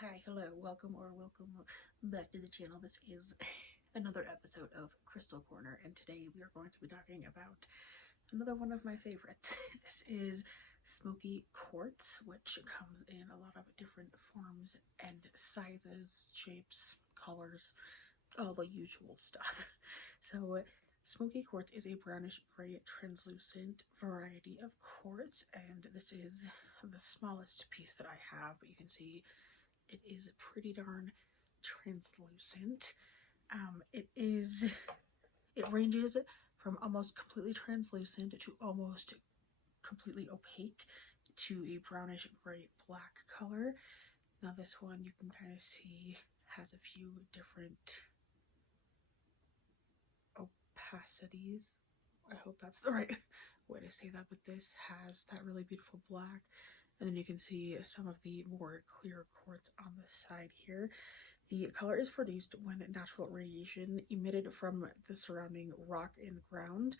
Hi, hello, welcome back to the channel. This is another episode of Crystal Corner, and today we are going to be talking about another one of my favorites. This is Smokey Quartz, which comes in a lot of different forms and sizes, shapes, colors, all the usual stuff. So Smoky Quartz is a brownish gray translucent variety of quartz, and this is the smallest piece that I have, but you can see it is pretty darn translucent. It ranges from almost completely translucent to almost completely opaque to a brownish gray black color. Now this one you can kind of see has a few different opacities. I hope that's the right way to say that, but this has that really beautiful black, and then you can see some of the more clear quartz on the side here. The color is produced when natural radiation emitted from the surrounding rock and ground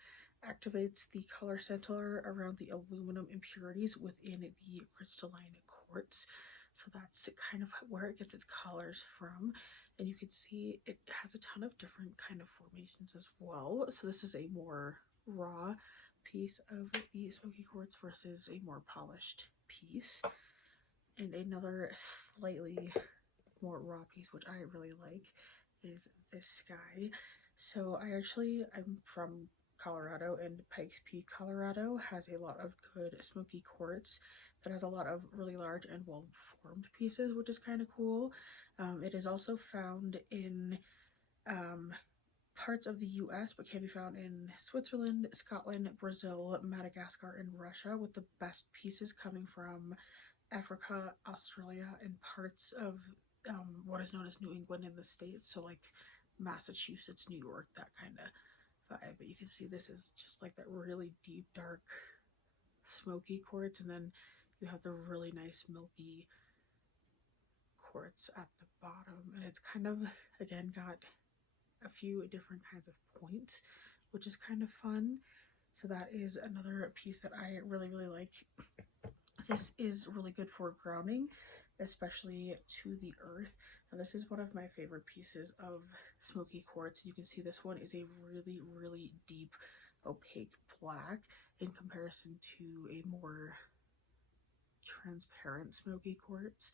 activates the color center around the aluminum impurities within the crystalline quartz. So that's kind of where it gets its colors from. And you can see it has a ton of different kind of formations as well. So this is a more raw piece of the Smoky Quartz versus a more polished piece. And another slightly more raw piece, which I really like, is this guy. So I'm from Colorado, and Pikes Peak, Colorado has a lot of good Smoky Quartz that has a lot of really large and well-formed pieces, which is kind of cool. It is also found in parts of the US, but can be found in Switzerland, Scotland, Brazil, Madagascar, and Russia, with the best pieces coming from Africa, Australia, and parts of what is known as New England in the States, so like Massachusetts, New York, that kind of vibe. But you can see this is just like that really deep, dark, smoky quartz, and then you have the really nice milky quartz at the bottom, and it's kind of, again, got a few different kinds of points, which is kind of fun. So that is another piece that I really like. This is really good for grounding, especially to the earth. Now this is one of my favorite pieces of Smoky Quartz. You can see this one is a really deep opaque black in comparison to a more transparent Smoky Quartz.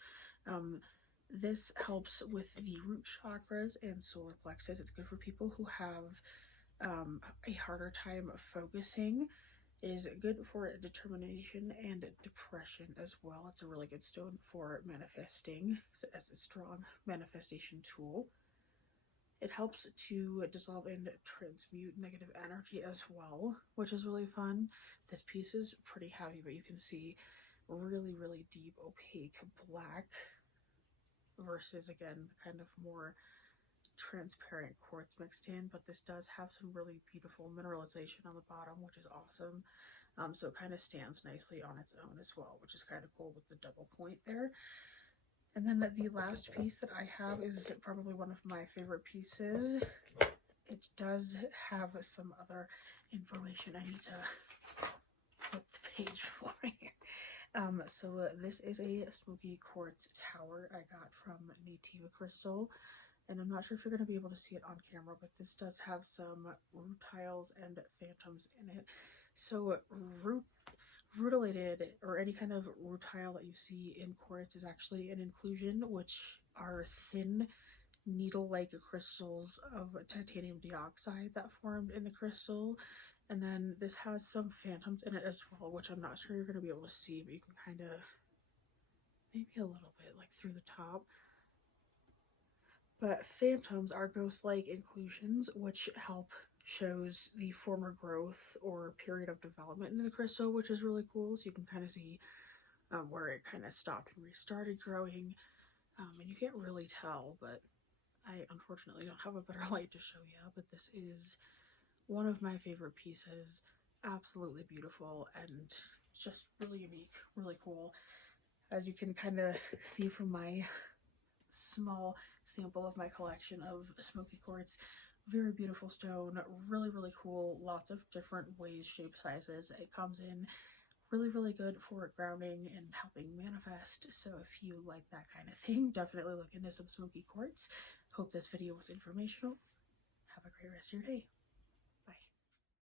This helps with the root chakras and solar plexus. It's good for people who have a harder time focusing. It is good for determination and depression as well. It's a really good stone for manifesting, as a strong manifestation tool. It helps to dissolve and transmute negative energy as well, which is really fun. This piece is pretty heavy, but you can see really deep opaque black versus, again, kind of more transparent quartz mixed in. But this does have some really beautiful mineralization on the bottom, which is awesome. So it kind of stands nicely on its own as well, which is kind of cool with the double point there. And then the last piece that I have is probably one of my favorite pieces. It does have some other information. I need to flip the page for here. So this is a Smoky Quartz tower I got from Nativa Crystal, and I'm not sure if you're going to be able to see it on camera, but this does have some rutiles and phantoms in it. So rutilated, or any kind of rutile that you see in quartz, is actually an inclusion, which are thin needle-like crystals of titanium dioxide that formed in the crystal. And then this has some phantoms in it as well, which I'm not sure you're going to be able to see, but you can kind of, maybe a little bit, like through the top. But phantoms are ghost-like inclusions, which help shows the former growth or period of development in the crystal, which is really cool. So you can kind of see where it kind of stopped and restarted growing. And you can't really tell, but I unfortunately don't have a better light to show you. But this is one of my favorite pieces. Absolutely beautiful and just really unique, really cool. As you can kind of see from my small sample of my collection of Smoky Quartz, very beautiful stone, really cool, lots of different ways, shapes, sizes. It comes in really, really good for grounding and helping manifest. So if you like that kind of thing, definitely look into some Smokey Quartz. Hope this video was informational. Have a great rest of your day.